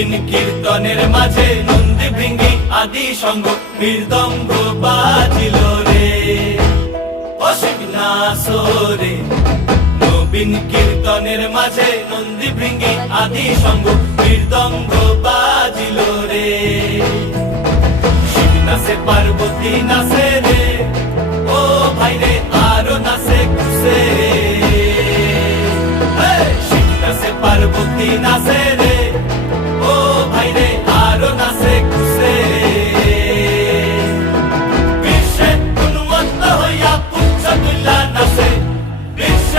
নবীন কীর্তনের মাঝে নন্দী ভৃঙ্গি আদি সঙ্গ মৃদঙ্গ বাজিল রে, অসীম নাসরে। নবীন কীর্তনের মাঝে নন্দী ভৃঙ্গি আদি সঙ্গ মৃদঙ্গ বাজিল রে। শিব নাচে পার্বতী নাচে রে, ও ভাই রে আরো নাচে খুশে।